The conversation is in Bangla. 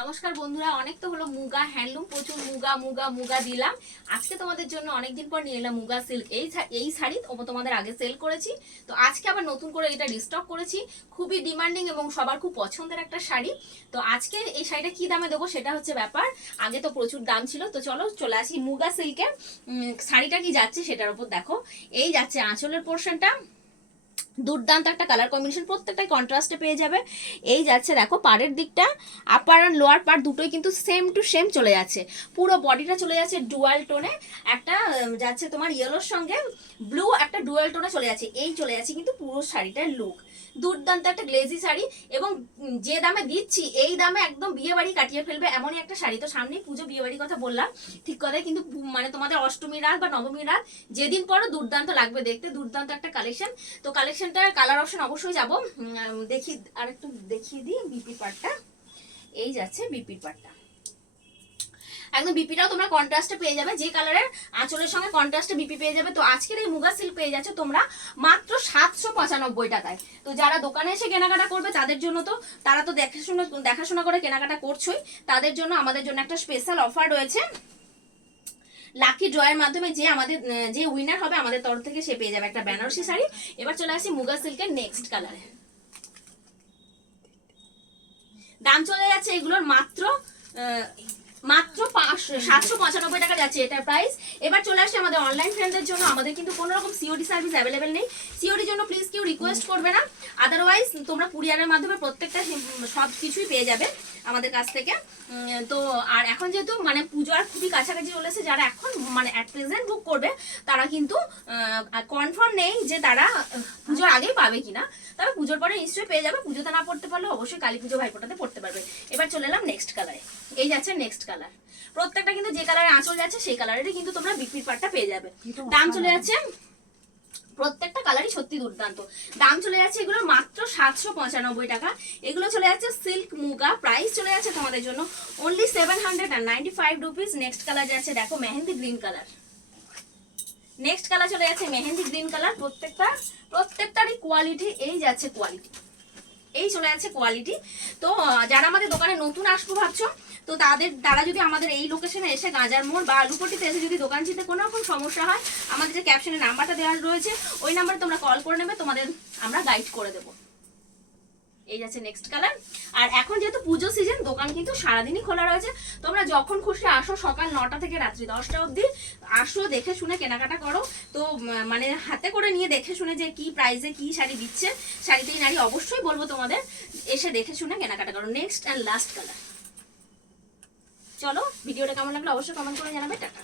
নমস্কার বন্ধুরা, অনেক তো হলো মুগা হ্যান্ডলুম, প্রচুর মুগা মুগা মুগা দিলাম। আজকে তোমাদের জন্য অনেকদিন পর নিয়ে এলাম মুগা সিল্ক। এই শাড়ি তোমাদের আগে সেল করেছি, তো আজকে আবার নতুন করে এটা রিস্টক করেছি। খুবই ডিমান্ডিং এবং সবার খুব পছন্দের একটা শাড়ি। তো আজকে এই শাড়িটা কি দামে দেবো সেটা হচ্ছে ব্যাপার। আগে তো প্রচুর দাম ছিল, তো চলো চলে আসি মুগা সিল্কের শাড়িটা কি যাচ্ছে সেটার উপর। দেখো, এই যাচ্ছে আঁচলের পোর্শনটা, দুর্দান্ত একটা কালার কম্বিনেশন, প্রত্যেকটাই কন্ট্রাস্টে পেয়ে যাবে। এই যাচ্ছে দেখো পাড়ের দিকটা, আপার আর লোয়ার পার্ট দুটোই কিন্তু সেম টু সেম চলে যাচ্ছে। পুরো বডিটা চলে যাচ্ছে ডুয়াল টোনে, একটা যাচ্ছে তোমার ইয়েলোর সঙ্গে ব্লু, একটা ডুয়াল টোনে চলে যাচ্ছে। এই চলে যাচ্ছে কিন্তু পুরো শাড়িটার লুক। দুর্দান্ত একটা গ্লেজি শাড়ি, এবং যে দামে দিচ্ছি এই দামে একদম বিয়ে বাড়ি কাটিয়ে ফেলবে এমনই একটা শাড়ি। তো সামনেই পুজো, বিয়ে বাড়ির কথা বললাম ঠিক কথাই, কিন্তু মানে তোমাদের অষ্টমী রাত বা নবমী রাত যেদিন পরও দুর্দান্ত লাগবে দেখতে। দুর্দান্ত একটা কালেকশন। তো কালেকশনটার কালার অপশন অবশ্যই যাব, দেখি আর একটু দেখিয়ে দিই বিপি পার্টটা। এই যাচ্ছে বিপির পার্টটা, একদম বিপিটাও তোমরা কন্ট্রাস্টে পেয়ে যাবে, যে কালারের আঁচলের সঙ্গে কন্ট্রাস্টে বিপি পেয়ে যাবে। তো আজকের এই মুগা সিল্ক পেয়ে যাচ্ছে তোমরা মাত্র 795 টাকায়। তো যারা দোকানে এসে কেনাকাটা করবে তাদের জন্য, তো তারা তো দেখাশোনা করে কেনাকাটা করছোই, তাদের জন্য আমাদের জন্য একটা স্পেশাল অফার রয়েছে। লাকি ড্রয়ের মাধ্যমে যে উইনার হবে আমাদের তরফ থেকে সে পেয়ে যাবে একটা বেনারসি শাড়ি। এবার চলে আসি মুগা সিল্কের নেক্সট কালারে। দাম চলে যাচ্ছে এগুলোর মাত্র 795 টাকা যাচ্ছে এটার প্রাইস। এবার চলে আসছে আমাদের অনলাইন ফ্রেন্ডদের জন্য, আমাদের কিন্তু কোনো রকম সিওডি সার্ভিস অ্যাভেলেবেল নেই। সিওডির জন্য প্লিজ কেউ রিকোয়েস্ট করবে না, আদারওয়াইজ তোমরা কুরিয়ারের মাধ্যমে প্রত্যেকটা সব কিছুই পেয়ে যাবে আমাদের কাছ থেকে। তো আর এখন যেহেতু মানে পুজো আর খুবই কাছাকাছি চলেছে, যারা এখন মানে অ্যাট প্রেজেন্ট বুক করবে তারা কিন্তু কনফার্ম নেই যে তারা পুজোর আগেই পাবে কিনা। তারা পুজোর পরে নিশ্চয়ই পেয়ে যাবে, পুজোতে না পড়তে পারলে অবশ্যই কালী পুজো ভাইফোঁটাতে পড়তে পারবে। এবার চলে এলাম নেক্সট কালারে। এই যাচ্ছে নেক্সট কালার, প্রত্যেকটা কিন্তু যে কালারে আঁচল যাচ্ছে সেই কালারেরই কিন্তু তোমরা বিক্রির পার্টটা পেয়ে যাবে। দাম চলে যাচ্ছে, প্রত্যেকটা কালারই সত্যি দুর্দান্ত। দাম চলে যাচ্ছে এগুলো মাত্র 795 টাকা। এগুলো চলে যাচ্ছে সিল্ক মুগা, প্রাইস চলে যাচ্ছে তোমাদের জন্য অনলি 795 রুপিস। নেক্সট কালার যাচ্ছে দেখো mehendi green colour. Next colour চলে যাচ্ছে মেহেন্দি গ্রিন কালার। প্রত্যেকটারই কোয়ালিটি, এই যাচ্ছে কোয়ালিটি, এই চলে যাচ্ছে কোয়ালিটি। তো যারা আমাদের দোকানে নতুন আসবো ভাবছো, তো তারা যদি আমাদের এই লোকেশনে এসে গাজার মোড় বা আলুপট্টিতে এসে যদি দোকান চিনতে কোনো রকম সমস্যা হয়, আমাদের যে ক্যাপশনে নাম্বারটা দেওয়া রয়েছে ওই নাম্বারে তোমরা কল করে নেবে, তোমাদের আমরা গাইড করে দেবো। এই যাচ্ছে নেক্সট কালার। আর এখন যেহেতু পুজো সিজন, দোকান কিন্তু সারাদিনই খোলা রয়েছে। তোমরা যখন খুশি আসো, সকাল 9টা থেকে রাত্রি 10টা অবধি আসো, দেখে শুনে কেনাকাটা করো। তো মানে হাতে করে নিয়ে দেখে শুনে যে কি প্রাইসে কি শাড়ি দিচ্ছে, শাড়িতেই নারী অবশ্যই বলবো তোমাদের এসে দেখে শুনে কেনাকাটা করো। Next and last colour. চলো, ভিডিওটা কেমন লাগলো অবশ্যই কমেন্ট করে জানাবে। টাটা।